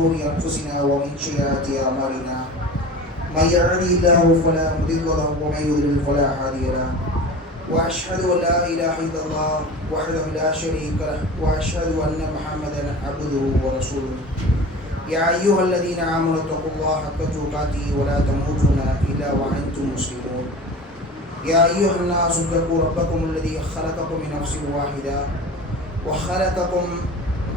شرور أنفسنا ومن سيئات أعمالنا من يهده الله فلا مضل له ومن يضلل فلا هادي له وأشهد أن لا إله إلا الله وحده لا شريك له وأشهد أن محمدا عبده ورسوله يا أيها الذين آمنوا اتقوا الله حق تقاته ولا تموتن إلا وأنتم مسلمون يا أيها الناس اتقوا ربكم الذي خلقكم من نفس واحدة وخلقكم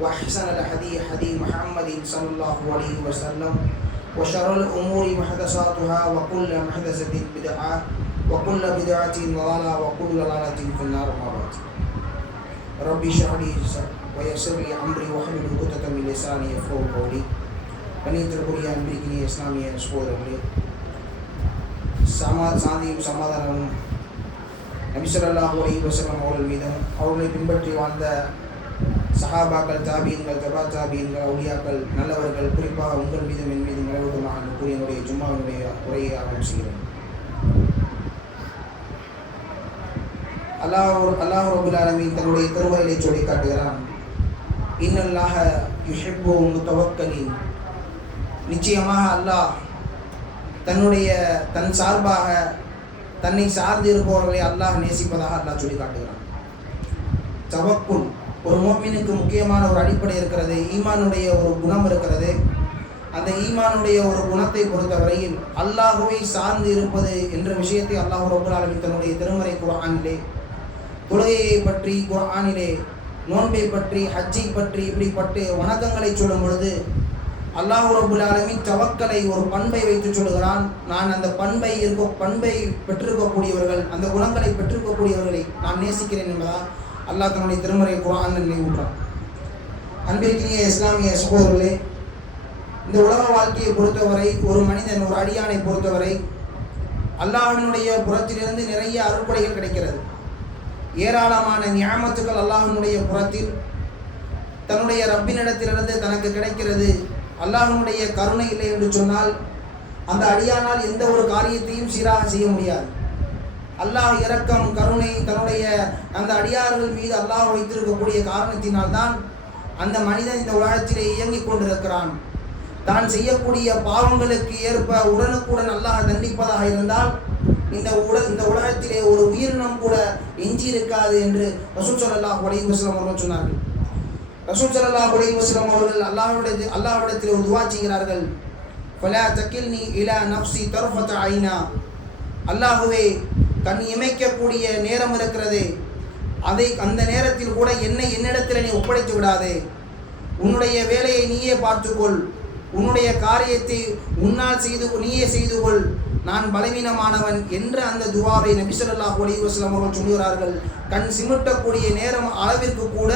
وأحسن الحديث حديث محمد صلى الله عليه وسلم وشر الأمور محدثاتها وكل محدثة بدعة وكل بدعة ضلالة وكل ضلالة في النار ما بعد ربي اشرح لي ويسر لي أمري واحلل عقدة من لساني يفقهوا قولي பணித்திற்குரிய அன்பிற்கினிய இஸ்லாமிய சகோதரர்களே சமா சாந்தியும் சமாதானமும் நபிசல்லாஹு அலைஹி வஸல்லம் அவர்கள் மீதும் அவர்களை பின்பற்றி வாழ்ந்த சஹாபாக்கள் தாபியங்கள் தபா தாபியங்கள் அவுலியாக்கள் நல்லவர்கள் குறிப்பாக உங்கள் மீதும் என் மீதும் நிலவுகமாக கூறியனுடைய ஜும்மாவினுடைய உரையை ஆரம்பம் செய்கிறேன். அல்லாஹ் அல்லாஹ் ரபுல் ஆலமீன் தன்னுடைய திருவரையை சொல்லி காட்டுகிறான் இன்னல்லாஹ யுஹிப்பு முத்தவக்கலின் நிச்சயமாக அல்லாஹ் தன்னுடைய தன் சார்பாக தன்னை சார்ந்து இருப்பவர்களை அல்லாஹ் நேசிப்பதாக அல்லாஹ் சொல்லி காட்டுகிறான் தவக்குள் ஒரு மோமினுக்கு முக்கியமான ஒரு அடிப்படை இருக்கிறது ஈமானுடைய ஒரு குணம் இருக்கிறது. அந்த ஈமானுடைய ஒரு குணத்தை பொறுத்தவரையில் அல்லாஹுவை சார்ந்து இருப்பது என்ற விஷயத்தை அல்லாஹ் ரபுல் தன்னுடைய திருமறை குரானிலே தொழுகையை பற்றி குரானிலே நோன்பை பற்றி ஹஜ்ஜை பற்றி இப்படிப்பட்டு வணக்கங்களை சொல்லும் பொழுது அல்லாஹ் ரபுல் தவக்கலை ஒரு பண்பை வைத்து சொல்லுகிறான். நான் அந்த பண்பை இருக்க பண்பை பெற்றிருக்கக்கூடியவர்கள் அந்த குணங்களை பெற்றிருக்கக்கூடியவர்களை நான் நேசிக்கிறேன் என்பதா அல்லாஹ் தன்னுடைய திருமறை குரான் நினைவுகிறான் அன்பிற்கினிய இஸ்லாமிய சகோதரர்களே இந்த உலக வாழ்க்கையை பொறுத்தவரை ஒரு மனிதன் ஒரு அடியானை பொறுத்தவரை அல்லாஹினுடைய புறத்திலிருந்து நிறைய அருள்படைகள் கிடைக்கிறது. ஏராளமான ஞாபகத்துக்கள் அல்லாஹினுடைய புறத்தில் தன்னுடைய ரப்பினிடத்திலிருந்து தனக்கு கிடைக்கிறது. அல்லாஹனுடைய கருணை இல்லை என்று சொன்னால் அந்த அடியானால் எந்த ஒரு காரியத்தையும் சீராக செய்ய முடியாது. அல்லாஹ் இரக்கம் கருணை தன்னுடைய அந்த அடியார்கள் மீது அல்லாஹ் வைத்திருக்கக்கூடிய காரணத்தினால்தான் அந்த மனிதன் இந்த உலகத்திலே இயங்கிக் கொண்டிருக்கிறான். தான் செய்யக்கூடிய பாவங்களுக்கு ஏற்ப உடனுக்குடன் அல்லாஹ் தண்டிப்பதாக இருந்தால் இந்த உட இந்த உலகத்திலே ஒரு உயிரினம் கூட எஞ்சி இருக்காது என்று ரசூல் சல்லாஹ் உலகி வஸ்லம் அவர்கள் சொன்னார்கள். ரசூல் சல்லாஹ் உலகி வஸ்லம் அவர்கள் அல்லாஹ்விட அல்லாஹ்விடத்தில் ஒரு துவா செய்கிறார்கள். பல தக்கில் நீ இலா நப்சி தருஃபத் ஐனா. அல்லாஹுவே கண் இமைக்கக்கூடிய நேரம் இருக்கிறது. அதை அந்த நேரத்தில் கூட என்னை என்னிடத்தில் நீ ஒப்படைத்து விடாதே. உன்னுடைய வேலையை நீயே பார்த்துக்கொள். உன்னுடைய காரியத்தை உன்னால் செய்து நீயே செய்து கொள் நான் பலவீனமானவன் என்று அந்த துவாவை நபிசல்லா ஒலிவசலம் அவர்கள் சொல்கிறார்கள் கண் சிமிட்டக்கூடிய நேரம் அளவிற்கு கூட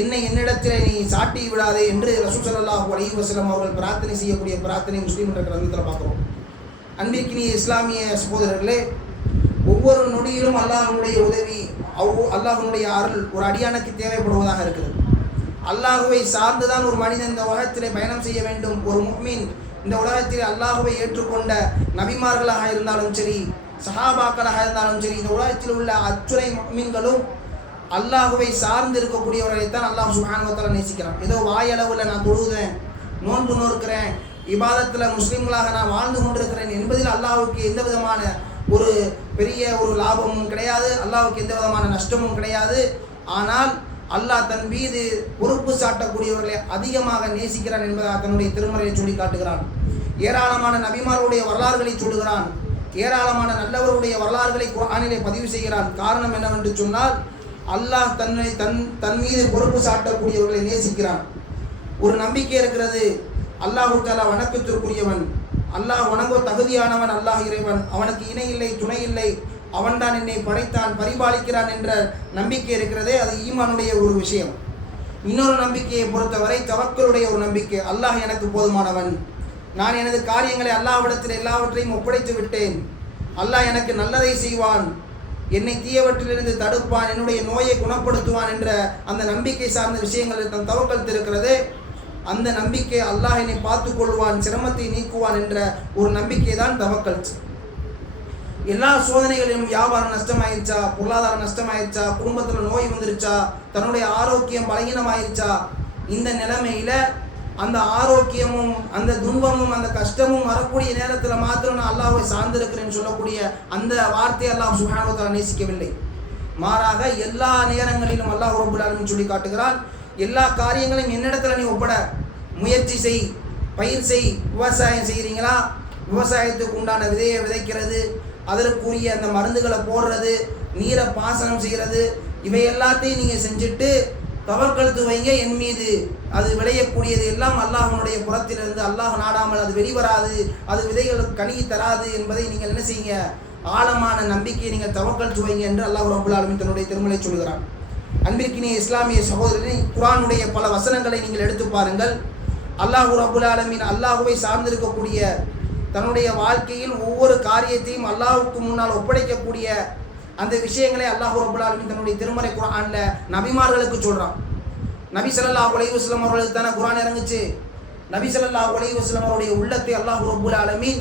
என்னை என்னிடத்தில் நீ சாட்டி விடாதே என்று ரசூல் சல்லாஹூ அவர்கள் பிரார்த்தனை செய்யக்கூடிய பிரார்த்தனை முஸ்லீம் என்ற கிரந்தத்தில் பார்க்குறோம். அன்பிற்கினிய இஸ்லாமிய சகோதரர்களே ஒவ்வொரு நொடியிலும் அல்லாஹனுடைய உதவி அல்லாஹனுடைய அருள் ஒரு அடியானுக்கு தேவைப்படுவதாக இருக்குது அல்லாஹுவை சார்ந்துதான் ஒரு மனிதன் இந்த உலகத்திலே பயணம் செய்ய வேண்டும். ஒரு முக்மீன் இந்த உலகத்தில் அல்லாஹுவை ஏற்றுக்கொண்ட நபிமார்களாக இருந்தாலும் சரி சஹாபாக்களாக இருந்தாலும் சரி இந்த உலகத்தில் உள்ள அச்சுரை முக்மீன்களும் அல்லாஹுவை சார்ந்து இருக்கக்கூடியவர்களைத்தான் அல்லாஹ் சுஹானுவத்தால் நேசிக்கிறான். ஏதோ வாயளவில் நான் தொழுகிறேன் நோன்பு நோக்கிறேன் இபாதத்தில் முஸ்லீம்களாக நான் வாழ்ந்து கொண்டிருக்கிறேன் என்பதில் அல்லாஹுக்கு எந்த விதமான ஒரு பெரிய ஒரு லாபமும் கிடையாது அல்லாவுக்கு எந்த விதமான நஷ்டமும் கிடையாது. ஆனால் அல்லாஹ் தன் மீது பொறுப்பு சாட்டக்கூடியவர்களை அதிகமாக நேசிக்கிறான் என்பதாக தன்னுடைய திருமறையை சொல்லி காட்டுகிறான் ஏராளமான நபிமார்களுடைய வரலாறுகளை சொல்லுகிறான். ஏராளமான நல்லவருடைய வரலாறுகளை குரானிலே பதிவு செய்கிறான். காரணம் என்னவென்று சொன்னால் அல்லாஹ் தன்னை தன் தன் மீது பொறுப்பு சாட்டக்கூடியவர்களை நேசிக்கிறான். ஒரு நம்பிக்கை இருக்கிறது. அல்லாஹு தாலா வணக்கத்திற்குரியவன். அல்லாஹ் வணங்கோ தகுதியானவன் அல்லாஹ் இறைவன். அவனுக்கு இணை இல்லை துணை இல்லை. அவன்தான் என்னை படைத்தான் பரிபாலிக்கிறான் என்ற நம்பிக்கை இருக்கிறதே அது ஈமானுடைய ஒரு விஷயம். இன்னொரு நம்பிக்கையை பொறுத்தவரை தவக்கலுடைய ஒரு நம்பிக்கை. அல்லாஹ் எனக்கு போதுமானவன். நான் எனது காரியங்களை அல்லாஹ்விடத்தில் எல்லாவற்றையும் ஒப்படைத்து விட்டேன். அல்லாஹ் எனக்கு நல்லதை செய்வான். என்னை தீயவற்றிலிருந்து தடுப்பான். என்னுடைய நோயை குணப்படுத்துவான் என்ற அந்த நம்பிக்கை சார்ந்த விஷயங்களில் தன் தவக்கல் இருக்கிறது அந்த நம்பிக்கை அல்லாஹ் என்னை பார்த்து கொள்வான் சிரமத்தை நீக்குவான் என்ற ஒரு நம்பிக்கை தான் தவக்கல். எல்லா சோதனைகளிலும் வியாபாரம் நஷ்டமாயிருச்சா பொருளாதாரம் நஷ்டமாயிருச்சா குடும்பத்தில் நோய் வந்துருச்சா தன்னுடைய ஆரோக்கியம் பலகீனமாயிருச்சா? இந்த நிலைமையில அந்த ஆரோக்கியமும் அந்த துன்பமும் அந்த கஷ்டமும் வரக்கூடிய நேரத்தில் மாத்திரம் நான் அல்லாஹை சார்ந்திருக்கிறேன்னு சொல்லக்கூடிய அந்த வார்த்தையை அல்லாஹ் சுஹானுவத்தால் நேசிக்கவில்லை. மாறாக எல்லா நேரங்களிலும் அல்லாஹ் ரபுல் சொல்லி காட்டுகிறான் எல்லா காரியங்களையும் என்னிடத்துல நீ ஒப்பட முயற்சி செய் பயிர் செய் விவசாயம் செய்கிறீங்களா விவசாயத்துக்கு உண்டான விதையை விதைக்கிறது அதற்குரிய அந்த மருந்துகளை போடுறது நீரை பாசனம் செய்கிறது இவை எல்லாத்தையும் நீங்கள் செஞ்சுட்டு தவக்கழுத்து வைங்க என் மீது. அது விளையக்கூடியது எல்லாம் அல்லாஹனுடைய புறத்திலிருந்து அல்லாஹ் நாடாமல் அது வெளிவராது அது விதைகளுக்கு கனி தராது என்பதை நீங்கள் என்ன செய்யுங்க? ஆழமான நம்பிக்கையை நீங்கள் தவக்கழுத்து வைங்க என்று அல்லாஹ் ரபுல் தன்னுடைய திருமலை சொல்கிறான் அன்பிற்கினிய இஸ்லாமிய சகோதரனை குரானுடைய பல வசனங்களை நீங்கள் எடுத்து பாருங்கள். அல்லாஹு அபுல் ஆலமீன் அல்லாஹுவை சார்ந்திருக்கக்கூடிய தன்னுடைய வாழ்க்கையில் ஒவ்வொரு காரியத்தையும் அல்லாஹுக்கு முன்னால் ஒப்படைக்கக்கூடிய அந்த விஷயங்களை அல்லாஹு அபுல் ஆலமின் தன்னுடைய திருமறை குரான்ல நபிமார்களுக்கு சொல்கிறான் நபி ஸல்லல்லாஹு அலைஹி அவர்களுக்கு தானே குரான் இறங்குச்சு. நபி ஸல்லல்லாஹு அலைஹி அவருடைய உள்ளத்தை அல்லாஹ் அபுல் ஆலமீன்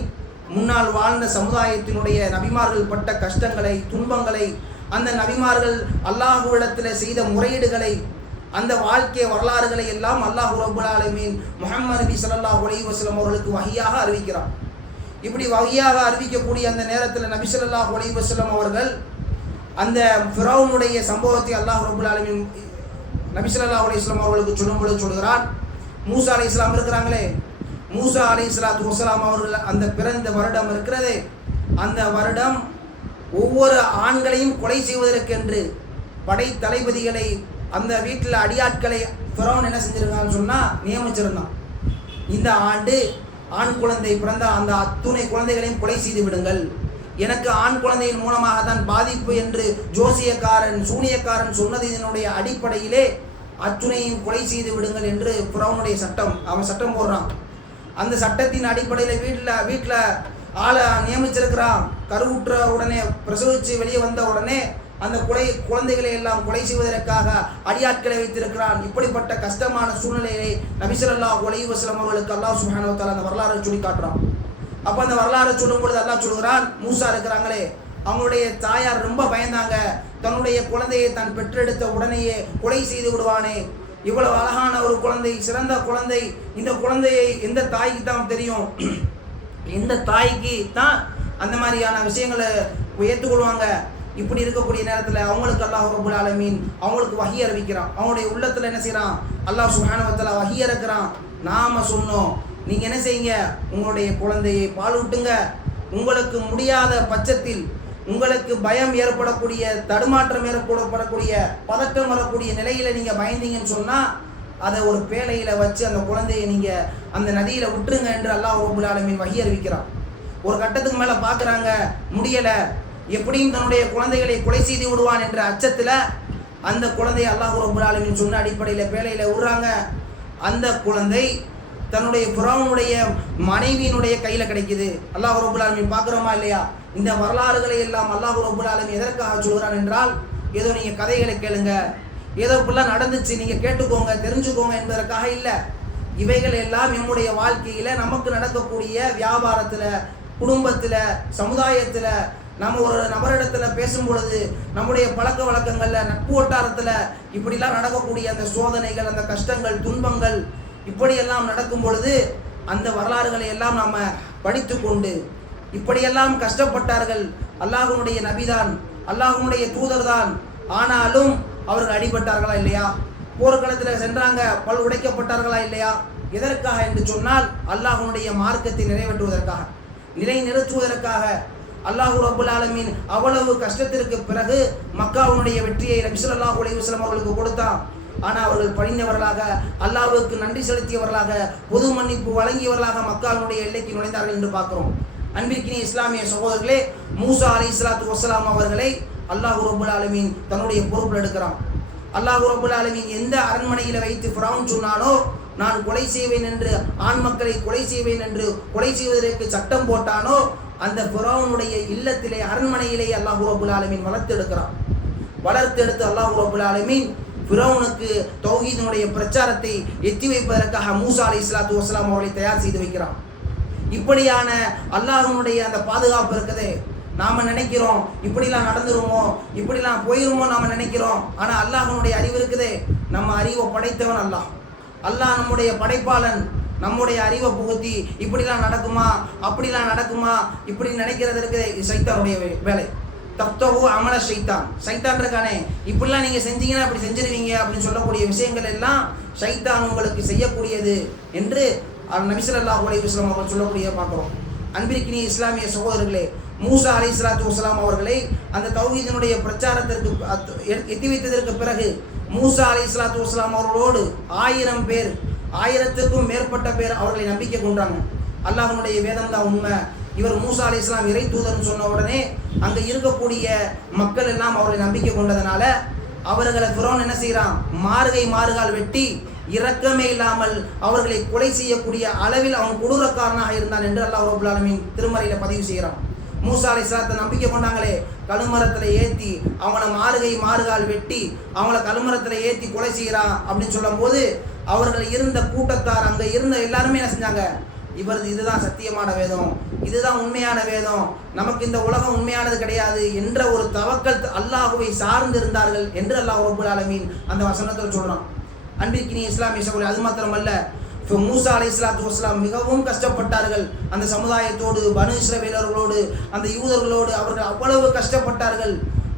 முன்னால் வாழ்ந்த சமுதாயத்தினுடைய நபிமார்கள் பட்ட கஷ்டங்களை துன்பங்களை அந்த நபிமார்கள் அல்லாஹுவிடத்தில் செய்த முறையீடுகளை அந்த வாழ்க்கை வரலாறுகளை எல்லாம் அல்லாஹ் ரபுல் ஆலமீன் முஹம்மது நபி ஸல்லல்லாஹு உலகி வசலம் அவர்களுக்கு வகையாக அறிவிக்கிறான். இப்படி வகையாக அறிவிக்கக்கூடிய அந்த நேரத்தில் நபி சொல்லா உலகி வசலம் அவர்கள் அந்த ஃபிரௌனுடைய சம்பவத்தை அல்லாஹ் ரபுல் ஆலமீன் நபி சொல்லா அலைஹி இஸ்லாம் அவர்களுக்கு சொல்லும் பொழுது சொல்கிறான் மூசா அலி இஸ்லாம் இருக்கிறாங்களே? மூசா அலி இஸ்லாத்து வசலாம் அவர்கள் அந்த பிறந்த வருடம் இருக்கிறதே? அந்த வருடம் ஒவ்வொரு ஆண்களையும் கொலை செய்வதற்கென்று படை தளபதிகளை அந்த வீட்டில் அடியாட்களை பிறவன் என்ன செஞ்சிருக்கான்னு சொன்னால் நியமிச்சிருந்தான். இந்த ஆண்டு ஆண் குழந்தை பிறந்த அந்த அத்துணை குழந்தைகளையும் கொலை செய்து விடுங்கள். எனக்கு ஆண் குழந்தையின் மூலமாக தான் பாதிப்பு என்று ஜோசியக்காரன் சூனியக்காரன் சொன்னது இதனுடைய அடிப்படையிலே அத்துணையும் கொலை செய்து விடுங்கள் என்று புறவனுடைய சட்டம் அவன் சட்டம் போடுறான். அந்த சட்டத்தின் அடிப்படையில் வீட்டில் வீட்டில் ஆளை நியமிச்சிருக்கிறான். கருவுற்ற உடனே பிரசவிச்சு வெளியே வந்த உடனே அந்த கொலை குழந்தைகளை எல்லாம் கொலை செய்வதற்காக அடியாட்களை வைத்திருக்கிறான். இப்படிப்பட்ட கஷ்டமான சூழ்நிலையை நபிசரல்லா ஒலை வசலம் அவர்களுக்கு அல்லாஹ் சுஹானவத்தால் அந்த வரலாறு சொல்லி காட்டுறான். அப்போ அந்த வரலாறு சொல்லும் பொழுது அல்லாஹ் சொல்கிறான் மூசா இருக்கிறாங்களே அவங்களுடைய தாயார் ரொம்ப பயந்தாங்க. தன்னுடைய குழந்தையை தான் பெற்றெடுத்த உடனேயே கொலை செய்து விடுவானே. இவ்வளவு அழகான ஒரு குழந்தை சிறந்த குழந்தை. இந்த குழந்தையை எந்த தாய்க்கு தான் தெரியும்? எந்த தாய்க்கு தான் அந்த மாதிரியான விஷயங்களை ஏற்றுக்கொள்வாங்க இப்படி இருக்கக்கூடிய நேரத்தில் அவங்களுக்கு அல்லாஹ் ரபுல் ஆலமீன் அவங்களுக்கு வகி அறிவிக்கிறான். அவங்களுடைய உள்ளத்தில் என்ன செய்கிறான் அல்லாஹ் சுஹானவத்தில் வகி இறக்குறான். நாம் சொன்னோம். நீங்கள் என்ன செய்யுங்க? உங்களுடைய குழந்தையை பாலூட்டுங்க உங்களுக்கு முடியாத பட்சத்தில் உங்களுக்கு பயம் ஏற்படக்கூடிய தடுமாற்றம் ஏற்படப்படக்கூடிய பதட்டம் வரக்கூடிய நிலையில் நீங்கள் பயந்தீங்கன்னு சொன்னால் அதை ஒரு பேழையில் வச்சு அந்த குழந்தையை நீங்கள் அந்த நதியில் விட்டுருங்க என்று அல்லாஹ் ரபுல் ஆலமின் வகி அறிவிக்கிறான். ஒரு கட்டத்துக்கு மேலே பார்க்குறாங்க முடியலை. எப்படியும் தன்னுடைய குழந்தைகளை கொலை செய்து விடுவான் என்ற அச்சத்தில் அந்த குழந்தையை அல்லாஹ் ரபுல் ஆலமின் சொன்ன அடிப்படையில் பேழையில் விடுறாங்க. அந்த குழந்தை தன்னுடைய புறவனுடைய மனைவியினுடைய கையில் கிடைக்குது. அல்லாஹ் ரபுல் ஆலமின் பார்க்குறோமா இல்லையா? இந்த வரலாறுகளை எல்லாம் அல்லாஹ் ரபுல் ஆலமின் எதற்காக சொல்கிறான் என்றால் ஏதோ நீங்கள் கதைகளை கேளுங்கள் ஏதோ இப்படிலாம் நடந்துச்சு நீங்கள் கேட்டுக்கோங்க தெரிஞ்சுக்கோங்க என்பதற்காக இல்லை. இவைகள் எல்லாம் நம்முடைய வாழ்க்கையில் நமக்கு நடக்கக்கூடிய வியாபாரத்தில் குடும்பத்தில் சமுதாயத்தில் நம்ம ஒரு நபரிடத்துல பேசும் பொழுது நம்முடைய பழக்க வழக்கங்கள்ல நட்பு வட்டாரத்துல இப்படிலாம் நடக்கக்கூடிய அந்த சோதனைகள் அந்த கஷ்டங்கள் துன்பங்கள் இப்படியெல்லாம் நடக்கும் பொழுது அந்த வரலாறுகளை எல்லாம் நாம் படித்து கொண்டு இப்படியெல்லாம் கஷ்டப்பட்டார்கள். அல்லாஹனுடைய நபிதான் அல்லாஹனுடைய தூதர்தான். ஆனாலும் அவர்கள் அடிபட்டார்களா இல்லையா? போர்க்களத்தில் சென்றாங்க பல் உடைக்கப்பட்டார்களா இல்லையா? எதற்காக என்று சொன்னால் அல்லாஹுனுடைய மார்க்கத்தை நிறைவேற்றுவதற்காக. நிலை நிறுத்துவதற்காக. அல்லாஹூ ரபுல் ஆலமீன் அவ்வளவு கஷ்டத்திற்கு பிறகு மக்காவுடைய வெற்றியை நபி ஸல்லல்லாஹு அலைஹி அவர்களுக்கு கொடுத்தான். ஆனால் அவர்கள் பணிந்தவர்களாக அல்லாஹுக்கு நன்றி செலுத்தியவர்களாக பொது மன்னிப்பு வழங்கியவர்களாக மக்காவினுடைய எல்லைக்கு நுழைந்தார்கள் என்று பார்க்கிறோம். அன்பிற்கினி இஸ்லாமிய சகோதரர்களே மூசா அலி இஸ்லாத்து வசலாம் அவர்களை அல்லாஹ் ரபுல் ஆலமீன் தன்னுடைய பொறுப்பில் எடுக்கிறான். அல்லாஹ் ரபுல் ஆலமீன் எந்த அரண்மனையில் வைத்து ஃபிரௌன் சொன்னானோ நான் கொலை செய்வேன் என்று ஆண் மக்களை கொலை செய்வேன் என்று கொலை செய்வதற்கு சட்டம் போட்டானோ அந்த ஃபிரௌனுடைய இல்லத்திலே அரண்மனையிலே அல்லாஹ் ரபுல் ஆலமீன் வளர்த்து எடுத்து அல்லாஹ் ரபுல் ஆலமீன் ஃபிரௌனுக்கு தௌஹீதினுடைய பிரச்சாரத்தை எத்தி வைப்பதற்காக மூசா அலி இஸ்லாத்து வஸ்லாம் அவர்களை தயார் செய்து வைக்கிறான். இப்படியான அல்லாஹனுடைய அந்த பாதுகாப்பு இருக்குதே. நாம் நினைக்கிறோம். இப்படிலாம் நடந்துருமோ? இப்படிலாம் போயிருமோ நாம் நினைக்கிறோம். ஆனா அல்லாஹ்வுடைய அறிவு இருக்குதே. நம்ம அறிவை படைத்தவன் அல்லாஹ். அல்லாஹ் நம்முடைய படைப்பாளன். நம்முடைய அறிவை புகுத்தி இப்படிலாம் நடக்குமா? அப்படிலாம் நடக்குமா? இப்படி நினைக்கிறது இருக்குது. சைத்தானுடைய வேலை. தப்தகு அமல சைத்தான். சைத்தான் இருக்கானே. இப்படிலாம் நீங்கள் செஞ்சீங்கன்னா அப்படி செஞ்சிருவீங்க அப்படின்னு சொல்லக்கூடிய விஷயங்கள் எல்லாம் சைத்தான் உங்களுக்கு செய்யக்கூடியது என்று நபிசல்லாஹ் அல்லாஹ் அவர்கள் சொல்லக்கூடிய பார்க்குறோம். அன்பிற்கினி இஸ்லாமிய சகோதரர்களே மூசா அலி சலாத்து வஸ்லாம் அவர்களை அந்த தௌஹீதினுடைய பிரச்சாரத்திற்கு அத்- எத்தி வைத்ததற்கு பிறகு மூசா அலி சலாத்து வஸ்லாம் அவர்களோடு ஆயிரம் பேர் ஆயிரத்துக்கும் மேற்பட்ட பேர் அவர்களை நம்பிக்கை கொண்டாங்க. அல்லாஹனுடைய வேதம் தான் உண்மை. இவர் மூசா அலி இஸ்லாம் இறை தூதர்னு சொன்ன உடனே அங்கே இருக்கக்கூடிய மக்கள் எல்லாம் அவர்களை நம்பிக்கை கொண்டதுனால அவர்களை ஃபிரௌன் என்ன செய்கிறான் மார்கை மாறுகால் வெட்டி இரக்கமே இல்லாமல் அவர்களை கொலை செய்யக்கூடிய அளவில் அவன் கொடூரக்காரனாக இருந்தான் என்று அல்லாஹ் ரபுல் திருமறையில் பதிவு செய்கிறான். மூசா அலை நம்பிக்கை கொண்டாங்களே. கழுமரத்தில் ஏற்றி அவனை மாறுகை மாறுகால் வெட்டி அவங்கள கழுமரத்தில் ஏற்றி கொலை செய்கிறான் அப்படின்னு சொல்லும்போது அவர்கள் இருந்த கூட்டத்தார் அங்கே இருந்த எல்லாருமே என்ன செஞ்சாங்க? இவரது இதுதான் சத்தியமான வேதம். இதுதான் உண்மையான வேதம். நமக்கு இந்த உலகம் உண்மையானது கிடையாது என்ற ஒரு தவக்கல் அல்லாஹுவை சார்ந்து இருந்தார்கள் என்று அல்லாஹ் ரபுல் ஆலமீன் அந்த வசனத்தில் சொல்றான். அன்பிற்கினி இஸ்லாமிய சகோதரி அது மாத்திரமல்ல. இப்போ மூசா அலை இஸ்லாத்து வஸ்லாம் மிகவும் கஷ்டப்பட்டார்கள். அந்த சமுதாயத்தோடு பனு இஸ்ரவேலர்களோடு அந்த யூதர்களோடு அவர்கள் அவ்வளவு கஷ்டப்பட்டார்கள்.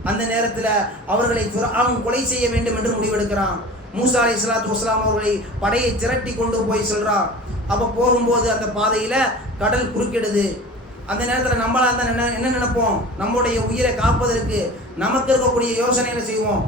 அந்த நேரத்தில் அவர்களை ஃபிரௌன் கொலை செய்ய வேண்டும் என்று முடிவெடுக்கிறான். மூசா அலை இஸ்லாத்து வஸ்லாம் அவர்களை படையை திரட்டி கொண்டு போய் சொல்கிறான் அப்போ போகும்போது அந்த பாதையில் கடல் குறுக்கிடுது. அந்த நேரத்தில் நம்மளாக தான் என்ன என்ன நினைப்போம்? நம்முடைய உயிரை காப்பதற்கு நமக்கு இருக்கக்கூடிய யோசனைகளை செய்வோம்.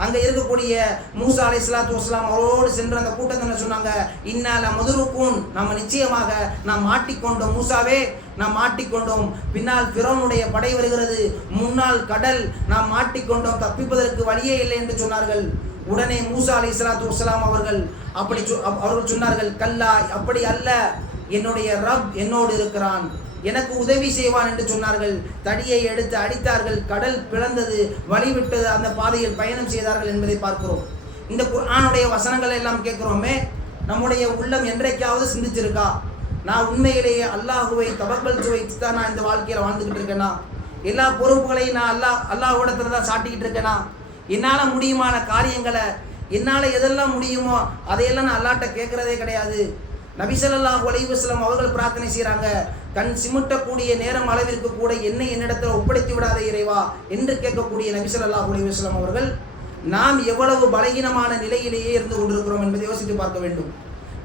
அங்கே இருக்கக்கூடிய மூசா அலை இஸ்லாத்து வஸ்லாம் அவரோடு சென்று அந்த கூட்டத்தை என்ன சொன்னாங்க? இன்னால முதுருக்கும் நம்ம நிச்சயமாக நாம் மாட்டிக்கொண்டோம் மூசாவே நாம் மாட்டிக்கொண்டோம். பின்னால் பிறனுடைய படை வருகிறது. முன்னால் கடல் நாம் மாட்டிக்கொண்டோம். தப்பிப்பதற்கு வழியே இல்லை என்று சொன்னார்கள். உடனே மூசா அலை இஸ்லாத்து வஸ்லாம் அவர்கள் அப்படி சொ- அவர்கள் சொன்னார்கள் கல்லா அப்படி அல்ல. என்னுடைய ரப் என்னோடு இருக்கிறான். எனக்கு உதவி செய்வான் என்று சொன்னார்கள். தடியை எடுத்து அடித்தார்கள். கடல் பிளந்தது வழிவிட்டது. அந்த பாதையில் பயணம் செய்தார்கள் என்பதை பார்க்கிறோம். இந்த குரானுடைய வசனங்களை எல்லாம் கேட்கிறோமே நம்முடைய உள்ளம் என்றைக்காவது சிந்திச்சிருக்கா நான் உண்மையிலேயே அல்லாஹுவை தவக்கல் வைத்து தான் நான் இந்த வாழ்க்கையில் வாழ்ந்துகிட்டு இருக்கேனா? எல்லா பொறுப்புகளையும் நான் அல்லாஹ் அல்லாஹ்விடத்துல தான் சாட்டிக்கிட்டு இருக்கேனா? என்னால் முடியுமான காரியங்களை என்னால் எதெல்லாம் முடியுமோ அதையெல்லாம் நான் அல்லாட்ட கேட்குறதே கிடையாது. நபிசல்லாஹ் ஒலைவசலம் அவர்கள் பிரார்த்தனை செய்கிறாங்க கண் சிமிட்டக்கூடிய நேரம் அளவிற்கு கூட என்னை என்னிடத்தில் ஒப்படைத்து விடாத இறைவா என்று கேட்கக்கூடிய நபிசல்லாஹ் ஒலைவசலம் அவர்கள் நாம் எவ்வளவு பலகீனமான நிலையிலேயே இருந்து கொண்டிருக்கிறோம் என்பதை யோசித்து பார்க்க வேண்டும்.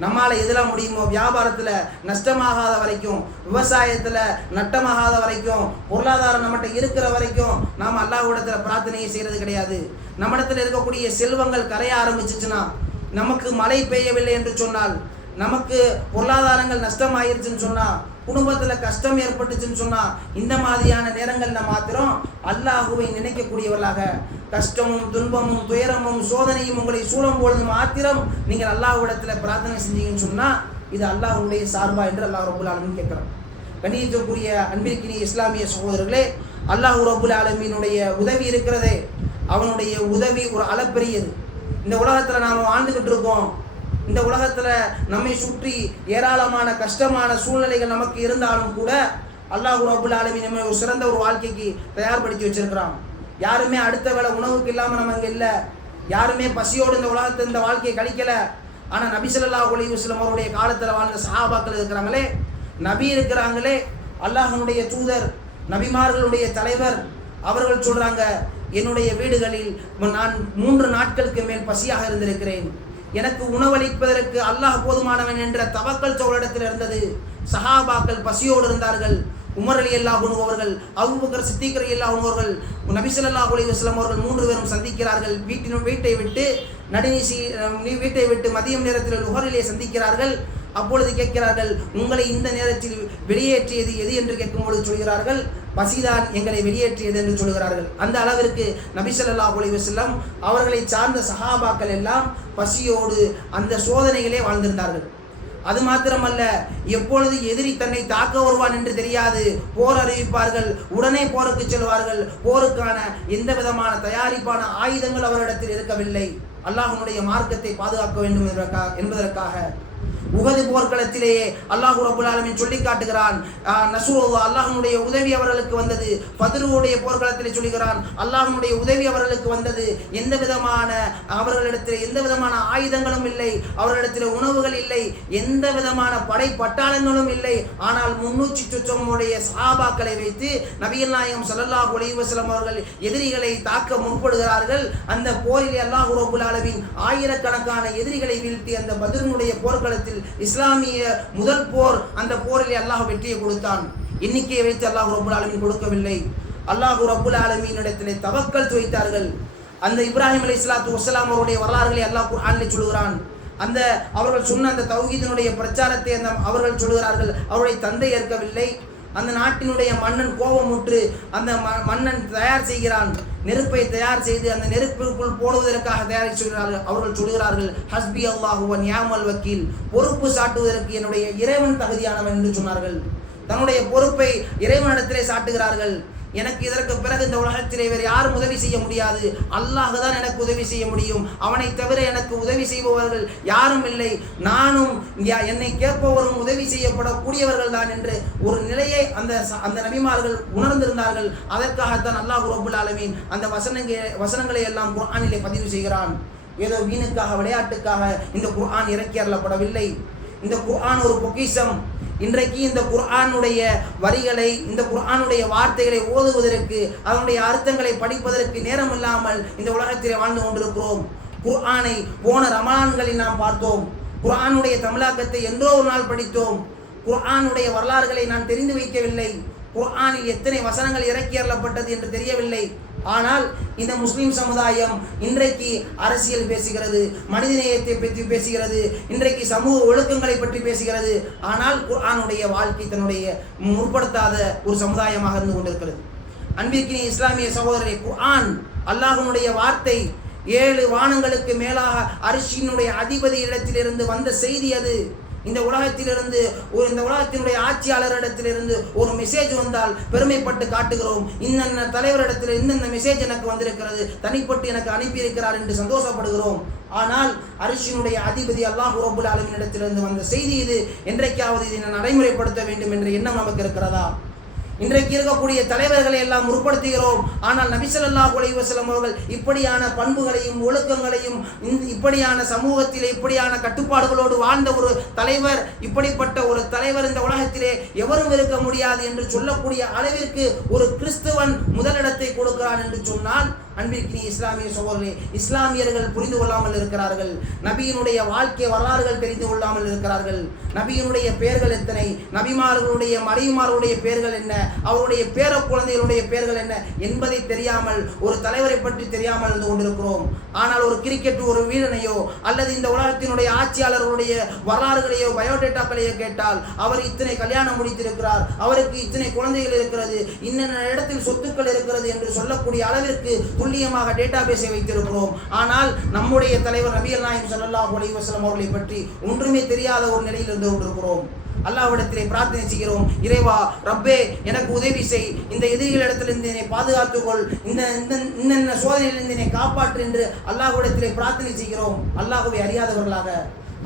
நம்மால் எதெல்லாம் முடியுமோ வியாபாரத்தில் நஷ்டமாகாத வரைக்கும் விவசாயத்தில் நட்டமாகாத வரைக்கும் பொருளாதாரம் நம்மகிட்ட இருக்கிற வரைக்கும் நாம் அல்லாஹ்விடத்தில் பிரார்த்தனையை செய்கிறது கிடையாது. நம்மிடத்தில் இருக்கக்கூடிய செல்வங்கள் கரைய ஆரம்பிச்சிச்சுன்னா நமக்கு மழை பெய்யவில்லை என்று சொன்னால் நமக்கு பொருளாதாரங்கள் நஷ்டம் ஆயிடுச்சுன்னு சொன்னா குடும்பத்தில் கஷ்டம் ஏற்பட்டுச்சுன்னு சொன்னா இந்த மாதிரியான நேரங்கள்ல மாத்திரம் அல்லாஹுவை நினைக்கக்கூடியவர்களாக. கஷ்டமும் துன்பமும் துயரமும் சோதனையும் உங்களை சூழும் பொழுது மாத்திரம் நீங்கள் அல்லாஹ்விடத்தில் பிரார்த்தனை செஞ்சீங்கன்னு சொன்னா இது அல்லாஹுடைய சார்பா என்று அல்லாஹ் ரபுல் ஆலமின் கேட்கிறோம் கணியத்துக்குரிய அன்பிற்கினிய இஸ்லாமிய சகோதரர்களே அல்லாஹ் ரபுல் ஆலமீனுடைய உதவி இருக்கிறதே அவனுடைய உதவி ஒரு அளப்பெரியது. இந்த உலகத்துல நாம் வாழ்ந்துகிட்டு இருக்கோம். இந்த உலகத்தில் நம்மை சுற்றி ஏராளமான கஷ்டமான சூழ்நிலைகள் நமக்கு இருந்தாலும் கூட அல்லாஹ் ரபுல் ஆலமி நம்ம ஒரு சிறந்த ஒரு வாழ்க்கைக்கு தயார்படுத்தி வச்சிருக்கிறான். யாருமே அடுத்த வேளை உணவுக்கு இல்லாமல் நம்ம அங்கே இல்லை. யாருமே பசியோடு இந்த உலகத்தை இந்த வாழ்க்கையை கழிக்கல. ஆனால் நபிசல்லா ஒலி வஸ்லம் அவருடைய காலத்தில் வாழ்ந்த சஹாபாக்கள் இருக்கிறாங்களே நபி இருக்கிறாங்களே அல்லாஹனுடைய தூதர் நபிமார்களுடைய தலைவர் அவர்கள் சொல்றாங்க என்னுடைய வீடுகளில் நான் மூன்று நாட்களுக்கு மேல் பசியாக இருந்திருக்கிறேன். எனக்கு உணவளிப்பதற்கு அல்லாஹ் போதுமானவன் என்ற தவக்கல் சோழடத்தில் இருந்தது. சஹாபாக்கள் பசியோடு இருந்தார்கள். உமர் அலி அல்லா அவர்கள் அபூபக்கர் சித்திக் அலி அல்லாஹ் அவர்கள் நபி ஸல்லல்லாஹு அலைஹி அவர்கள் மூன்று பேரும் சந்திக்கிறார்கள். வீட்டின் வீட்டை விட்டு நடுநீசி நீ வீட்டை விட்டு மதியம் நேரத்தில் லுஹரிலே சந்திக்கிறார்கள். அப்பொழுது கேட்கிறார்கள் உங்களை இந்த நேரத்தில் வெளியேற்றியது எது என்று கேட்கும்பொழுது சொல்கிறார்கள் பசிதான் எங்களை வெளியேற்றியது என்று சொல்கிறார்கள் அந்த அளவிற்கு நபிசல்லா ஸல்லல்லாஹு செல்லம் அவர்களை சார்ந்த சஹாபாக்கள் எல்லாம் பசியோடு அந்த சோதனைகளே வாழ்ந்திருந்தார்கள். அது மாத்திரமல்ல எப்பொழுது எதிரி தன்னை தாக்க வருவான் என்று தெரியாது போர் அறிவிப்பார்கள் உடனே போருக்கு செல்வார்கள் போருக்கான எந்த விதமான தயாரிப்பான ஆயுதங்கள் அவரிடத்தில் இருக்கவில்லை. அல்லாஹனுடைய மார்க்கத்தை பாதுகாக்க வேண்டும் என்பதற்காக என்பதற்காக. உகது போர்க்களத்திலேயே அல்லாஹ் ரபுல் ஆலமின் சொல்லி காட்டுகிறான். ஆஹ் நசூருல்லா உதவி அவர்களுக்கு வந்தது. பத்ருவுடைய போர்க்களத்திலே சொல்லுகிறான் அல்லாஹனுடைய உதவி அவர்களுக்கு வந்தது. எந்த விதமான அவர்களிடத்தில் எந்த விதமான ஆயுதங்களும் இல்லை. அவர்களிடத்தில் உணவுகள் இல்லை. எந்த விதமான படை பட்டாளங்களும் இல்லை. ஆனால் முன்னூற்றி சுற்றமுடைய சாபாக்களை வைத்து நபிகள் நாயகம் ஸல்லல்லாஹு அலைஹி அவர்கள் எதிரிகளை தாக்க முற்படுகிறார்கள். அந்த போரில் அல்லாஹ் ரபுல் ஆலமின் ஆயிரக்கணக்கான எதிரிகளை வீழ்த்தி அந்த பதிலுடைய போர்க்களத்தில் இஸ்லாமிய முதல் போர் அந்த போரிலே அல்லாஹ் வெற்றியை கொடுத்தான். எண்ணிக்கையை வைத்து அல்லாஹ் ரபுல் ஆலமின் கொடுக்கவில்லை. அல்லாஹ் ரபுல் ஆலமின் இடத்திலே தவக்கல் துவைத்தார்கள். அந்த இப்ராஹிம் அலி இஸ்லாத்து வசலாம் அவருடைய வரலாறுகளை அல்லாஹ் குர்ஆனிலே சொல்கிறான் அந்த அவர்கள் சொன்ன அந்த தௌஹீதினுடைய பிரச்சாரத்தை அந்த அவர்கள் சொல்கிறார்கள் அவருடைய தந்தை ஏற்கவில்லை. அந்த நாட்டினுடைய மன்னன் கோபமுற்று அந்த ம- மன்னன் தயார் செய்கிறான். நெருப்பை தயார் செய்து அந்த நெருப்பிற்குள் போடுவதற்காக தயார் சொல்கிறார்கள். அவர்கள் சொல்கிறார்கள் ஹஸ்பி அல்லாஹுவன் யாமல் வக்கீல். பொறுப்பு சாட்டுவதற்கு என்னுடைய இறைவன் தகுதியானவன் என்று சொன்னார்கள். தன்னுடைய பொறுப்பை இறைவனிடத்திலே சாட்டுகிறார்கள். எனக்கு இதற்கு பிறகு இந்த உலகத்திலே வேறு யாரும் உதவி செய்ய முடியாது. அல்லாஹ் தான் எனக்கு உதவி செய்ய முடியும். அவனை தவிர எனக்கு உதவி செய்பவர்கள் யாரும் இல்லை. நானும் என்னை கேட்பவரும் உதவி செய்யப்படக்கூடியவர்கள் தான் என்று ஒரு நிலையை அந்த ச- அந்த நபிமார்கள் உணர்ந்திருந்தார்கள். அதற்காகத்தான் அல்லாஹ் ரபுல் ஆலமீன் அந்த வசனங்களை வசனங்களை எல்லாம் குர்ஆனிலே பதிவு செய்கிறான். ஏதோ வீணுக்காக விளையாட்டுக்காக இந்த குர்ஆன் இறக்கி அருளப்படவில்லை. இந்த குர்ஆன் ஒரு பொக்கிஷம். இன்றைக்கு இந்த குர்ஆனுடைய வரிகளை இந்த குர்ஆனுடைய வார்த்தைகளை ஓதுவதற்கு அதனுடைய அர்த்தங்களை படிப்பதற்கு நேரம் இல்லாமல் இந்த உலகத்திலே வாழ்ந்து கொண்டிருக்கிறோம். குர்ஆனை போன ரமலான்களில் நாம் பார்த்தோம். குர்ஆனுடைய தமிழாக்கத்தை என்றோ ஒரு நாள் படித்தோம். குர்ஆனுடைய வரலாறுகளை நான் தெரிந்து வைக்கவில்லை. குர்ஆனில் எத்தனை வசனங்கள் இறக்கி அருளப்பட்டது என்று தெரியவில்லை. ஆனால் இந்த முஸ்லீம் சமுதாயம் இன்றைக்கு அரசியல் பேசுகிறது மனிதநேயத்தை பற்றி பேசுகிறது இன்றைக்கு சமூக ஒழுக்கங்களை பற்றி பேசுகிறது. ஆனால் குர்ஆனுடைய வாழ்க்கை தன்னுடைய முற்படுத்தாத ஒரு சமுதாயமாக இருந்து கொண்டிருக்கிறது. அன்பிற்கினி இஸ்லாமிய சகோதரரை குர்ஆன் அல்லாஹனுடைய வார்த்தை ஏழு வானங்களுக்கு மேலாக அரிசியினுடைய அதிபதி இடத்திலிருந்து வந்த செய்தி அது. இந்த உலகத்திலிருந்து ஒரு இந்த உலகத்தினுடைய ஆட்சியாளரிடத்திலிருந்து ஒரு மெசேஜ் வந்தால் பெருமைப்பட்டு காட்டுகிறோம். இன்னென்ன தலைவரிடத்தில் இன்னென்ன மெசேஜ் எனக்கு வந்திருக்கிறது தனிப்பட்டு எனக்கு அனுப்பியிருக்கிறார் என்று சந்தோஷப்படுகிறோம். ஆனால் அரிசியினுடைய அதிபதி அல்லாஹ் ரபுல் ஆலமினிடத்திலிருந்து வந்த செய்தி இது. என்றைக்காவது இதை நான் நடைமுறைப்படுத்த வேண்டும் என்ற எண்ணம் நமக்கு இருக்கிறதா? இன்றைக்கு இருக்கக்கூடிய தலைவர்களை எல்லாம் முற்படுத்துகிறோம். ஆனால் நபிசல்லா குலைவசலம் அவர்கள் இப்படியான பண்புகளையும் ஒழுக்கங்களையும் இப்படியான சமூகத்திலே இப்படியான கட்டுப்பாடுகளோடு வாழ்ந்த ஒரு தலைவர் இப்படிப்பட்ட ஒரு தலைவர் இந்த உலகத்திலே எவரும் இருக்க முடியாது என்று சொல்லக்கூடிய அளவிற்கு ஒரு கிறிஸ்துவன் முதலிடத்தை கொடுக்கிறான் என்று சொன்னால் அன்பிற்கினி இஸ்லாமிய சகோதரர்களே இஸ்லாமியர்கள் புரிந்து கொள்ளாமல் இருக்கிறார்கள். நபியினுடைய வாழ்க்கை வரலாறுகள் தெரிந்து கொள்ளாமல் இருக்கிறார்கள். நபியினுடைய பெயர்கள் எத்தனை? நபிமார்களுடைய மனைவிமார்களுடைய பெயர்கள் என்ன? அவருடைய பேர குழந்தைகளுடைய பெயர்கள் என்ன? என்பதை தெரியாமல் ஒரு தலைவரை பற்றி தெரியாமல் இருந்து கொண்டிருக்கிறோம். ஆனால் ஒரு கிரிக்கெட் ஒரு வீரனையோ அல்லது இந்த உலகத்தினுடைய ஆட்சியாளர்களுடைய வரலாறுகளையோ பயோடேட்டாக்களையோ கேட்டால் அவர் இத்தனை கல்யாணம் முடித்திருக்கிறார் அவருக்கு இத்தனை குழந்தைகள் இருக்கிறது இன்னென்ன இடத்தில் சொத்துக்கள் இருக்கிறது என்று சொல்லக்கூடிய அளவிற்கு துல்லியமாக டேட்டா பேஸை வைத்திருக்கிறோம். ஆனால் நம்முடைய தலைவர் நபியல் நாயம் சல்லாஹ் அலைஹி வஸல்லம் அவர்களை பற்றி ஒன்றுமே தெரியாத ஒரு நிலையில் இருந்து கொண்டிருக்கிறோம். அல்லாவிடத்திலே பிரார்த்தனை செய்கிறோம். இறைவா ரப்பே எனக்கு உதவி செய். இந்த எதிரிகளிடத்திலிருந்து என்னை பாதுகாத்துக்கொள். இந்த இந்த இன்னென்ன சோதனையிலிருந்து என்னை காப்பாற்று என்று அல்லாஹ்விடத்திலே பிரார்த்தனை செய்கிறோம். அல்லாஹுவை அறியாதவர்களாக.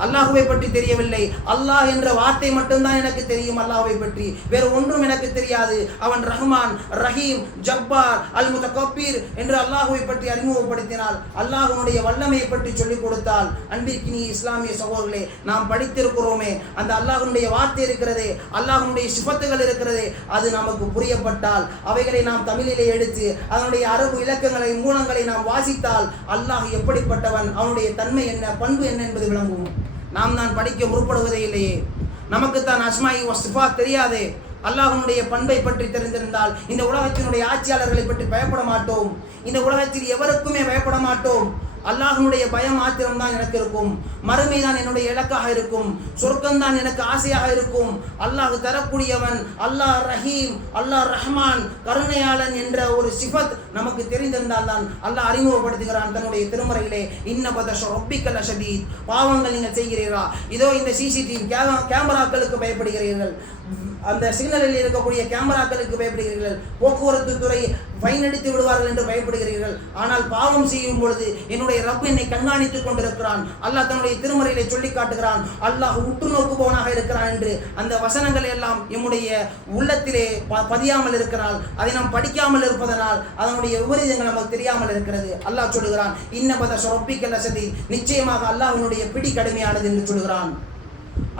அல்லாஹுவை பற்றி தெரியவில்லை. அல்லாஹ் என்ற வார்த்தை மட்டும்தான் எனக்கு தெரியும் அல்லாஹுவை பற்றி. வேறு ஒன்றும் எனக்கு தெரியாது. அவன் ரஹ்மான் ரஹீம் ஜப்பார் அல் முத்தகப்பீர் என்று அல்லாஹுவை பற்றி அறிமுகப்படுத்தினால் அல்லாஹுனுடைய வல்லமையை பற்றி சொல்லிக் கொடுத்தால் அன்பிற்கினி இஸ்லாமிய சகோதரர்களே நாம் படித்திருக்கிறோமே அந்த அல்லாஹ்வுடைய வார்த்தை இருக்கிறதே அல்லாஹ்வுடைய சிபத்துகள் இருக்கிறதே அது நமக்கு புரியப்பட்டால் அவைகளை நாம் தமிழிலே எடுத்து அதனுடைய அரபு இலக்கங்களை மூலங்களை நாம் வாசித்தால் அல்லாஹ் எப்படிப்பட்டவன் அவனுடைய தன்மை என்ன பண்பு என்ன என்பது விளங்குவோம். நாம் தான் படிக்க முற்படுவதே இல்லையே. நமக்குத்தான் அஸ்மாயி வசிஃபா தெரியாதே. அல்லாஹனுடைய பண்பை பற்றி தெரிந்திருந்தால் இந்த உலகத்தினுடைய ஆட்சியாளர்களை பற்றி பயப்பட மாட்டோம். இந்த உலகத்தில் எவருக்குமே பயப்பட மாட்டோம். அல்லாஹனுடைய பயம் மாத்திரம் தான் எனக்கு இருக்கும். மறுமை தான் என்னுடைய இலக்காக இருக்கும். சொர்க்கம் தான் எனக்கு ஆசையாக இருக்கும். அல்லாஹ் தரக்கூடியவன் அல்லாஹ் ரஹீம் அல்லாஹ் ரஹ்மான் கருணையாளன் என்ற ஒரு சிபத் நமக்கு தெரிந்திருந்தால் தான் அல்லாஹ் அறிமுகப்படுத்துகிறான் தன்னுடைய திருமறையிலே. இன்ன பதஷ ரொப்பிக்கல் பாவங்கள் நீங்கள் செய்கிறீர்களா? இதோ இந்த சிசிடிவி கேமராக்களுக்கு பயப்படுகிறீர்கள். அந்த சிக்னலில் இருக்கக்கூடிய கேமராக்களுக்கு பயப்படுகிறீர்கள். போக்குவரத்து துறை ஃபைன் அடித்து விடுவார்கள் என்று பயப்படுகிறீர்கள். ஆனால் பாவம் செய்யும் பொழுது என்னுடைய ரப்பு என்னை கண்காணித்துக் கொண்டிருக்கிறான். அல்லாஹ் தன்னுடைய திருமறையிலே சொல்லி காட்டுகிறான். அல்லாஹ் உற்று நோக்குபவனாக இருக்கிறான் என்று அந்த வசனங்கள் எல்லாம் எம்முடைய உள்ளத்திலே ப- பதியாமல் இருக்கிறால் அதை நாம் படிக்காமல் இருப்பதனால் அதனுடைய விபரீதங்கள் நமக்கு தெரியாமல் இருக்கிறது. அல்லாஹ் சொல்லுகிறான் இன்னபத சொப்பிக்கல் அசதி. நிச்சயமாக அல்லாஹ் உன்னுடைய பிடி கடுமையானது என்று சொல்லுகிறான்.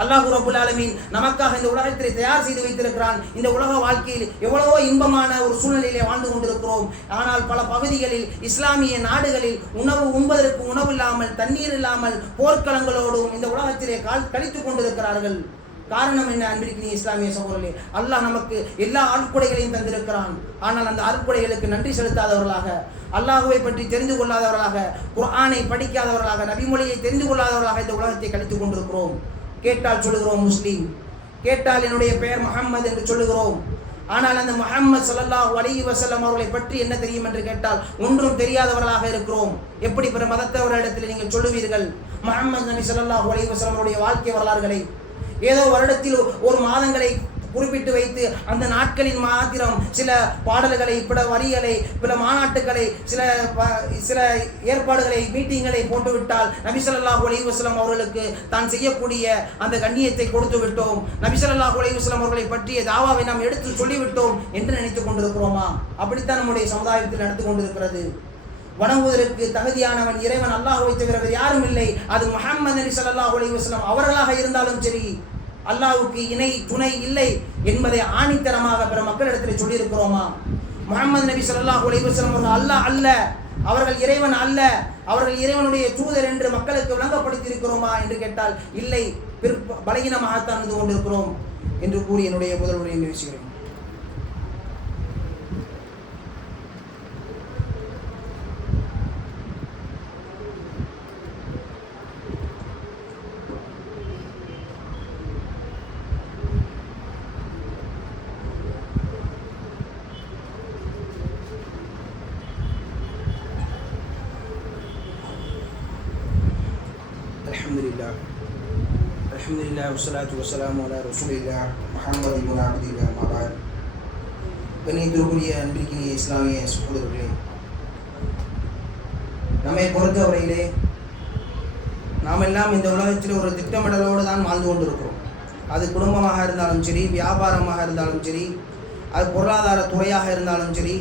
அல்லாஹ் ரபுல் ஆலமீன் நமக்காக இந்த உலகத்திலே தயார் செய்து வைத்திருக்கிறான். இந்த உலக வாழ்க்கையில் எவ்வளவோ இன்பமான ஒரு சூழ்நிலையிலே வாழ்ந்து கொண்டிருக்கிறோம். ஆனால் பல பகுதிகளில் இஸ்லாமிய நாடுகளில் உணவு உண்பதற்கு உணவு இல்லாமல் தண்ணீர் இல்லாமல் போர்க்களங்களோடும் இந்த உலகத்திலே கால் கழித்துக் கொண்டிருக்கிறார்கள். காரணம் என்ன அன்பிற்கு இஸ்லாமிய சகோதரர்களே? அல்லாஹ் நமக்கு எல்லா அருட்கொடைகளையும் தந்திருக்கிறான். ஆனால் அந்த அருட்கொடைகளுக்கு நன்றி செலுத்தாதவர்களாக அல்லாஹுவை பற்றி தெரிந்து கொள்ளாதவர்களாக குர்ஆனை படிக்காதவர்களாக நபிமொழியை தெரிந்து கொள்ளாதவர்களாக இந்த உலகத்தை கழித்துக் கொண்டிருக்கிறோம். கேட்டால் சொல்லுகிறோம் முஸ்லீம். கேட்டால் என்னுடைய பெயர் முஹம்மது என்று சொல்லுகிறோம். ஆனால் அந்த முகம்மது சல்லா அலைஹி வஸல்லம் அவர்களை பற்றி என்ன தெரியும் என்று கேட்டால் ஒன்றும் தெரியாதவர்களாக இருக்கிறோம். எப்படி பிற மதத்தவரிடத்தில் நீங்கள் சொல்லுவீர்கள்? முகம்மது நபி ஸல்லல்லாஹு அலைஹி வசலம் அவருடைய வாழ்க்கை வரலாறுகளை. ஏதோ வருடத்தில் ஒரு மாதங்களை குறிப்பிட்டு வைத்து அந்த நாட்களின் மாத்திரம் சில பாடல்களை பிற வரிகளை பிற மாநாட்டுகளை சில ப- சில ஏற்பாடுகளை மீட்டிங்களை போட்டுவிட்டால் நபி ஸல்லல்லாஹு அவர்களுக்கு தான் செய்யக்கூடிய அந்த கண்ணியத்தை கொடுத்து விட்டோம். நபி ஸல்லல்லாஹு அவர்களை பற்றிய தாவாவை நாம் எடுத்து சொல்லிவிட்டோம் என்று நினைத்துக் கொண்டிருக்கிறோமா? அப்படித்தான் நம்முடைய சமுதாயத்தில் நடந்து கொண்டிருக்கிறது. வணங்குவதற்கு தகுதியானவன் இறைவன் அல்லாஹ் வைத்து யாரும் இல்லை. அது முகமது அலி சல்லாஹ் அலைஹி அவர்களாக இருந்தாலும் சரி அல்லாஹ்வுக்கு இணை துணை இல்லை என்பதை ஆணித்தரமாக பிற மக்களிடத்தில் சொல்லியிருக்கிறோமா? முகமது நபி சொல்லாஹ் அலைஹி அவர்கள் அல்லாஹ் அல்ல அவர்கள் இறைவன் அல்ல அவர்கள் இறைவனுடைய தூதர் என்று மக்களுக்கு விளங்கப்படுத்தியிருக்கிறோமா என்று கேட்டால் இல்லை பிற்ப பலகீனமாகத்தான் இருந்து கொண்டிருக்கிறோம் என்று கூறி என்னுடைய முதல் உரையை நிகழ்ச்சிகிறேன் الحمد لله والصلاة والسلام على رسول الله محمد بن عبد الله ما بعد கண்ணியத்திற்குரிய அன்பிற்கினிய இஸ்லாமிய சகோதரர்களே நம்மை பொறுத்தவரையிலே நாம் எல்லாம் இந்த உலகத்தில் ஒரு திட்டமிடலோடு தான் வாழ்ந்து கொண்டிருக்கிறோம் அது குடும்பமாக இருந்தாலும் சரி வியாபாரமாக இருந்தாலும் சரி அது பொருளாதார துறையாக இருந்தாலும் சரி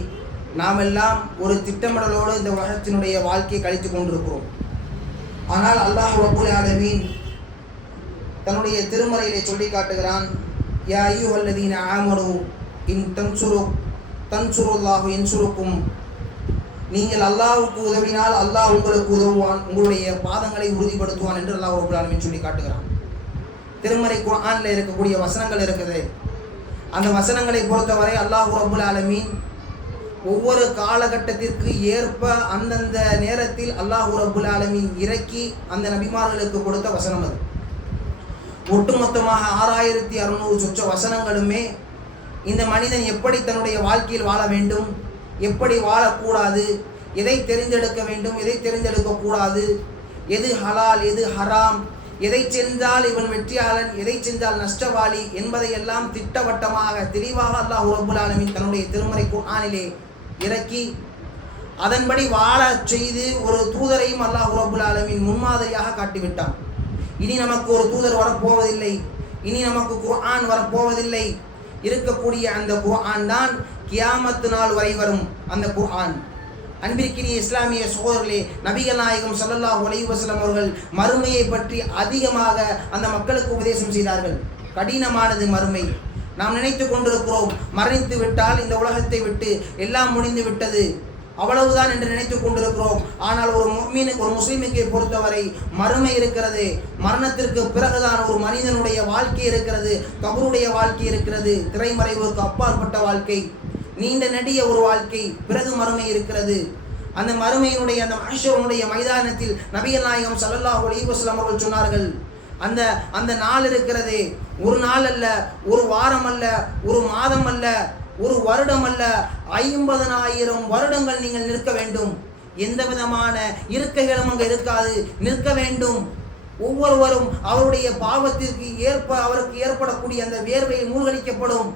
நாம் எல்லாம் ஒரு திட்டமிடலோடு இந்த உலகத்தினுடைய வாழ்க்கையை கழித்து கொண்டிருக்கிறோம் ஆனால் அல்லாஹ் ரபுல் ஆலமீன் தன்னுடைய திருமறையிலே சொல்லி காட்டுகிறான் யா ஐயுஹல்லதீன ஆமனு இன் தன்சுரு தன்சுருல்லாஹு இன்சுருக்கும் நீங்கள் அல்லாவுக்கு உதவினால் அல்லாஹ் உங்களுக்கு உதவுவான் உங்களுடைய பாதங்களை உறுதிப்படுத்துவான் என்று அல்லாஹ் ரபுல் சொல்லி காட்டுகிறான். திருமறை குரானில் இருக்கக்கூடிய வசனங்கள் இருக்குது. அந்த வசனங்களை பொறுத்தவரை அல்லாஹ் ரபுல் ஆலமீன் ஒவ்வொரு காலகட்டத்திற்கு ஏற்ப அந்தந்த நேரத்தில் அல்லாஹ் ரபுல் ஆலமீன் இறக்கி அந்த நபிமார்களுக்கு கொடுத்த வசனம் அது. ஒட்டுமொத்தமாக ஆறாயிரத்தி அறுநூறு சொச்ச வசனங்களுமே இந்த மனிதன் எப்படி தன்னுடைய வாழ்க்கையில் வாழ வேண்டும் எப்படி வாழக்கூடாது எதை தெரிந்தெடுக்க வேண்டும் எதை தெரிந்தெடுக்க கூடாது எது ஹலால் எது ஹராம் எதை சென்றால் இவன் வெற்றியாளன் எதை சென்றால் நஷ்டவாளி என்பதையெல்லாம் திட்டவட்டமாக தெளிவாக அல்லாஹ் ரபுல் ஆலமின் தன்னுடைய திருமறை குரானிலே இறக்கி அதன்படி வாழச் செய்து ஒரு தூதரையும் அல்லாஹ் ரபுல் ஆலமின் முன்மாதிரியாக காட்டிவிட்டான். இனி நமக்கு ஒரு தூதர் வரப்போவதில்லை. இனி நமக்கு குர்ஆன் வரப்போவதில்லை. இருக்கக்கூடிய அந்த குர்ஆன் தான் கியாமத்து நாள் வரை வரும். அந்த குர்ஆன். அன்பிற்கினிய இஸ்லாமிய சகோதரர்களே நபிகள் நாயகம் சல்லல்லாஹ் அலைஹி அவர்கள் மறுமையை பற்றி அதிகமாக அந்த மக்களுக்கு உபதேசம் செய்தார்கள். கடினமானது மறுமை. நாம் நினைத்து கொண்டிருக்கிறோம் மரணித்து விட்டால் இந்த உலகத்தை விட்டு எல்லாம் முடிந்து விட்டது. அவ்வளவுதான் என்று நினைத்து கொண்டிருக்கிறோம். ஆனால் ஒரு மீனுக்கு ஒரு முஸ்லீமுக்கு பொறுத்தவரை மறுமை இருக்கிறது. மரணத்திற்கு பிறகுதான் ஒரு மனிதனுடைய வாழ்க்கை இருக்கிறது. கபருடைய வாழ்க்கை இருக்கிறது. திரைமறைவுக்கு அப்பாற்பட்ட வாழ்க்கை. நீண்ட நெடிய ஒரு வாழ்க்கை. பிறகு மறுமை இருக்கிறது. அந்த மறுமையினுடைய அந்த மனுஷனுடைய மைதானத்தில் நபிகள் நாயகம் ஸல்லல்லாஹு அலைஹி அவர்கள் சொன்னார்கள் அந்த அந்த நாள் இருக்கிறதே. ஒரு நாள் அல்ல ஒரு வாரம் அல்ல ஒரு மாதம் அல்ல. ஒரு வருடம் அல்ல ஐம்பதனாயிரம் வருடங்கள் நீங்கள் நிற்க வேண்டும். எந்த விதமான இருக்கைகளும் அங்கே இருக்காது. நிற்க வேண்டும். ஒவ்வொருவரும் அவருடைய பாவத்திற்கு ஏற்ப அவருக்கு ஏற்படக்கூடிய அந்த வேர்வை மூழ்கடிக்கப்படும்.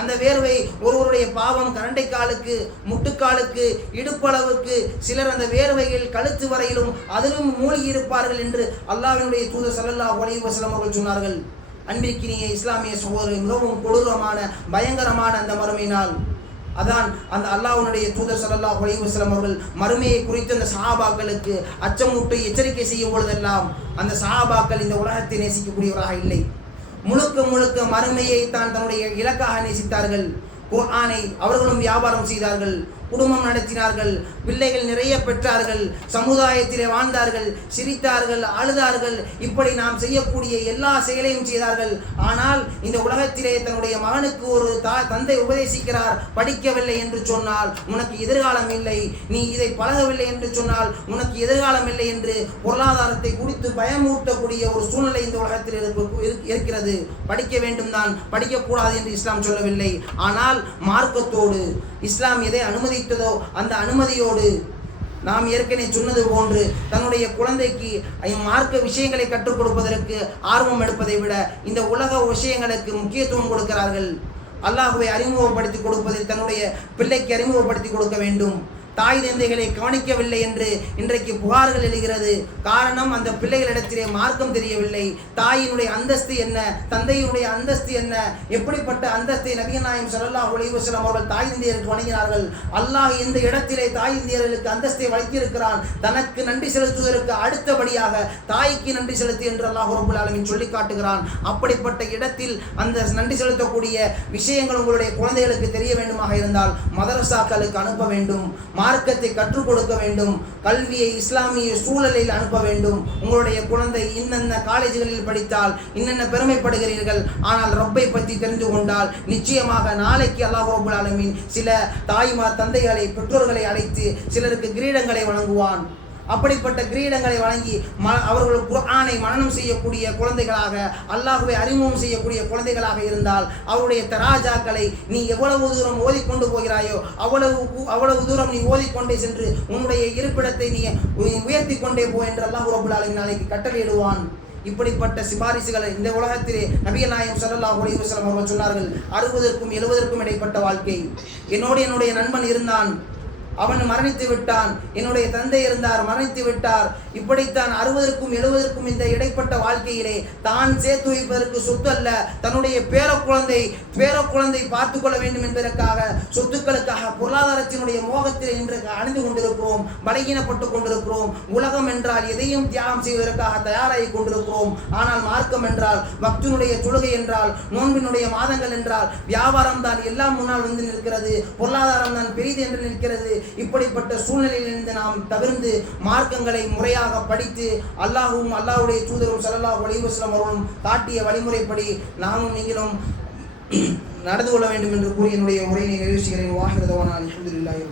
அந்த வேர்வை ஒருவருடைய பாவம் கரண்டைக்காலுக்கு முட்டுக்காலுக்கு இடுப்பளவுக்கு சிலர் அந்த வேர்வையில் கழுத்து வரையிலும் அதிலும் மூழ்கி இருப்பார்கள் என்று அல்லாஹ்வினுடைய தூதர் சல்லல்லா அலைஹி அவர்கள் சொன்னார்கள். அன்பிற்கினிய இஸ்லாமிய சகோதரி மிகவும் கொடூரமான பயங்கரமான அந்த மறுமையினால் அதான் அந்த அல்லாஹனுடைய தூதர் ஸல்லல்லாஹு அலைஹி அவர்கள் மறுமையை குறித்து அந்த சஹாபாக்களுக்கு அச்சமூட்டு எச்சரிக்கை செய்யும் பொழுதெல்லாம் அந்த சஹாபாக்கள் இந்த உலகத்தை நேசிக்கக்கூடியவராக இல்லை. முழுக்க முழுக்க மறுமையை தான் தன்னுடைய இலக்காக நேசித்தார்கள். குர்ஆனை அவர்களும் வியாபாரம் செய்தார்கள். குடும்பம் நடத்தினார்கள் பிள்ளைகள் நிறைய பெற்றார்கள் சமுதாயத்திலே வாழ்ந்தார்கள் சிரித்தார்கள் அழுதார்கள் இப்படி நாம் செய்யக்கூடிய எல்லா செயலையும் செய்தார்கள். ஆனால் இந்த உலகத்திலே தன்னுடைய மகனுக்கு ஒரு தா தந்தை உபதேசிக்கிறார் படிக்கவில்லை என்று சொன்னால் உனக்கு எதிர்காலம் இல்லை. நீ இதை பழகவில்லை என்று சொன்னால் உனக்கு எதிர்காலம் இல்லை என்று பொருளாதாரத்தை குறித்து பயமூட்டக்கூடிய ஒரு சூழ்நிலை இந்த உலகத்தில் இருக்கிறது. படிக்க வேண்டும் தான் படிக்கக்கூடாது என்று இஸ்லாம் சொல்லவில்லை. ஆனால் மார்க்கத்தோடு இஸ்லாம் எதை அனுமதித்ததோ அந்த அனுமதியோடு நாம் ஏற்கனவே சொன்னது போன்று தன்னுடைய குழந்தைக்கு மார்க்க விஷயங்களை கற்றுக் கொடுப்பதற்கு ஆர்வம் எடுப்பதை விட இந்த உலக விஷயங்களுக்கு முக்கியத்துவம் கொடுக்கிறார்கள். அல்லாஹுவை அறிமுகப்படுத்தி கொடுப்பதில் தன்னுடைய பிள்ளைக்கு அறிமுகப்படுத்தி கொடுக்க வேண்டும். தாய் தந்தைகளை கவனிக்கவில்லை என்று இன்றைக்கு புகார்கள் எழுகிறது. காரணம் அந்த பிள்ளைகளிடத்திலே மார்க்கம் தெரியவில்லை. தாயினுடைய அந்தஸ்து என்ன? தந்தையினுடைய அந்தஸ்து என்ன? எப்படிப்பட்ட அந்தஸ்தை நபிகள் நாயகம் ஸல்லல்லாஹு அவர்கள் தாய் இந்தியருக்கு வணங்கினார்கள் அல்லாஹ் இந்த இடத்திலே தாய் இந்தியர்களுக்கு அந்தஸ்தை வழங்கியிருக்கிறான். தனக்கு நன்றி செலுத்துவதற்கு அடுத்தபடியாக தாய்க்கு நன்றி செலுத்து என்று அல்லாஹ் ரப்பல் ஆலமீன் சொல்லி காட்டுகிறான். அப்படிப்பட்ட இடத்தில் அந்த நன்றி செலுத்தக்கூடிய விஷயங்கள் உங்களுடைய குழந்தைகளுக்கு தெரிய வேண்டுமாக இருந்தால் மதரசாக்களுக்கு அனுப்ப வேண்டும். மார்க்கத்தை கற்றுக் கொடுக்க வேண்டும். கல்வியை இஸ்லாமிய சூழலில் அனுப்ப வேண்டும். உங்களுடைய குழந்தை இன்னென்ன காலேஜுகளில் படித்தால் இன்னென்ன பெருமைப்படுகிறீர்கள்? ஆனால் ரப்பை பற்றி தெரிந்து கொண்டால் நிச்சயமாக நாளைக்கு அல்லாஹ் ரப்பல் சில தாய்மார் தந்தைகளை பெற்றோர்களை அழைத்து சிலருக்கு கிரீடங்களை வழங்குவான். அப்படிப்பட்ட கிரீடங்களை வழங்கி ம அவர்கள் குர்ஆனை மனனம் செய்யக்கூடிய குழந்தைகளாக அல்லாஹுவை அறிமுகம் செய்யக்கூடிய குழந்தைகளாக இருந்தால் அவருடைய தராஜாக்களை நீ எவ்வளவு தூரம் ஓதிக்கொண்டு போகிறாயோ அவ்வளவு அவ்வளவு தூரம் நீ ஓதிக்கொண்டே சென்று உன்னுடைய இருப்பிடத்தை நீ உயர்த்தி கொண்டே போ என்று அல்லாஹ் ரபுல் நாளைக்கு கட்டளையிடுவான். இப்படிப்பட்ட சிபாரிசுகளை இந்த உலகத்திலே நபிகள் நாயகம் ஸல்லல்லாஹு அலைஹி அவர்கள் சொன்னார்கள் அறுபதற்கும் எழுபதற்கும் இடைப்பட்ட வாழ்க்கை. என்னோடு என்னுடைய நண்பன் இருந்தான் அவன் மரணித்து விட்டான். என்னுடைய தந்தை இருந்தார் மரணித்து விட்டார். இப்படித்தான் அறுபதற்கும் எழுபதற்கும் இந்த இடைப்பட்ட வாழ்க்கையிலே தான் சேர்த்து வைப்பதற்கு சொத்து அல்ல. தன்னுடைய பேர குழந்தை பேர குழந்தை பார்த்து கொள்ள வேண்டும் என்பதற்காக சொத்துக்களுக்காக பொருளாதாரத்தினுடைய மோகத்தில் இன்று அணிந்து கொண்டிருக்கிறோம் பலகீனப்பட்டு கொண்டிருக்கிறோம். உலகம் என்றால் எதையும் தியாகம் செய்வதற்காக தயாராகி கொண்டிருக்கிறோம். ஆனால் மார்க்கம் என்றால் பக்தனுடைய தொழுகை என்றால் நோன்பினுடைய மாதங்கள் என்றால் வியாபாரம் தான் எல்லாம் முன்னால் வந்து நிற்கிறது. பொருளாதாரம் தான் பெரிது என்று நிற்கிறது. இப்படிப்பட்ட சூழ்நிலையிலிருந்து நாம் தவிர்ந்து மார்க்கங்களை முறையாக படித்து அல்லாஹும் அல்லாஹுடைய தூதரும் சல்லாஹ் அலைஹி அவர்களும் காட்டிய வழிமுறைப்படி நாமும் நீங்களும் நடந்து கொள்ள வேண்டும் என்று கூறி என்னுடைய உரையை நிறைவு செய்கிறேன் வாஹிரதவான அல்ஹம்துலில்லாஹி